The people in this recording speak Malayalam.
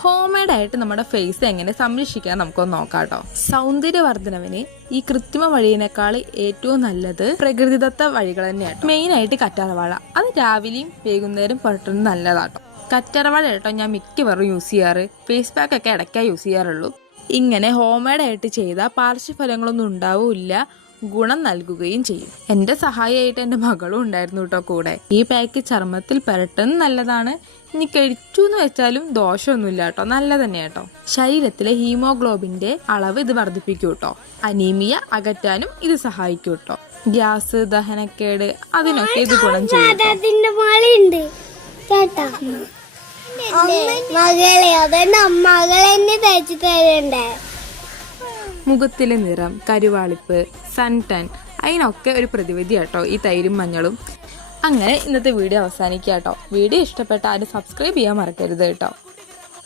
ഹോം മെയ്ഡ് ആയിട്ട് നമ്മുടെ ഫേസ് എങ്ങനെ സംരക്ഷിക്കാൻ നമുക്കൊന്ന് നോക്കാം കേട്ടോ. സൗന്ദര്യവർദ്ധനവിന് ഈ കൃത്രിമ വഴിയേക്കാൾ ഏറ്റവും നല്ലത് പ്രകൃതിദത്ത വഴികൾ തന്നെയാട്ടോ. മെയിൻ ആയിട്ട് കറ്റാർവാഴ, അത് രാവിലെയും വൈകുന്നേരം പുരട്ടുന്നത് നല്ലതാട്ടോ. കറ്റാർവാഴ കേട്ടോ ഞാൻ മിക്കവാറും യൂസ് ചെയ്യാറ്. ഫേസ് പാക്ക് ഒക്കെ ഇടയ്ക്കേ യൂസ് ചെയ്യാറുള്ളൂ. ഇങ്ങനെ ഹോം മെയ്ഡ് ആയിട്ട് ചെയ്താൽ പാർശ്വഫലങ്ങളൊന്നും ഉണ്ടാവില്ല, ഗുണം നൽകുകയും ചെയ്യും. എന്റെ സഹായമായിട്ട് എന്റെ മകളും ഉണ്ടായിരുന്നു കേട്ടോ കൂടെ. ഈ പാക്ക് ചർമ്മത്തിൽ പുരട്ടുന്നത് നല്ലതാണ്. ഇനി കഴിച്ചു എന്ന് വെച്ചാലും ദോഷമൊന്നുമില്ല കേട്ടോ, നല്ല തന്നെ കേട്ടോ. ശരീരത്തിലെ ഹീമോഗ്ലോബിന്റെ അളവ് ഇത് വർദ്ധിപ്പിക്കും കേട്ടോ. അനീമിയ അകറ്റാനും ഇത് സഹായിക്കും കേട്ടോ. ഗ്യാസ്, ദഹനക്കേട് അതിനൊക്കെ ഇത് ഗുണം ചെയ്യും. മുഖത്തിലെ നിറം, കരുവാളിപ്പ്, സൺ ടാൻ അതിനൊക്കെ ഒരു പ്രതിവിധി കേട്ടോ ഈ തൈരും മഞ്ഞളും. അങ്ങനെ ഇന്നത്തെ വീഡിയോ അവസാനിക്കുക കേട്ടോ. വീഡിയോ ഇഷ്ടപ്പെട്ട ആരും സബ്സ്ക്രൈബ് ചെയ്യാൻ മറക്കരുത് കേട്ടോ.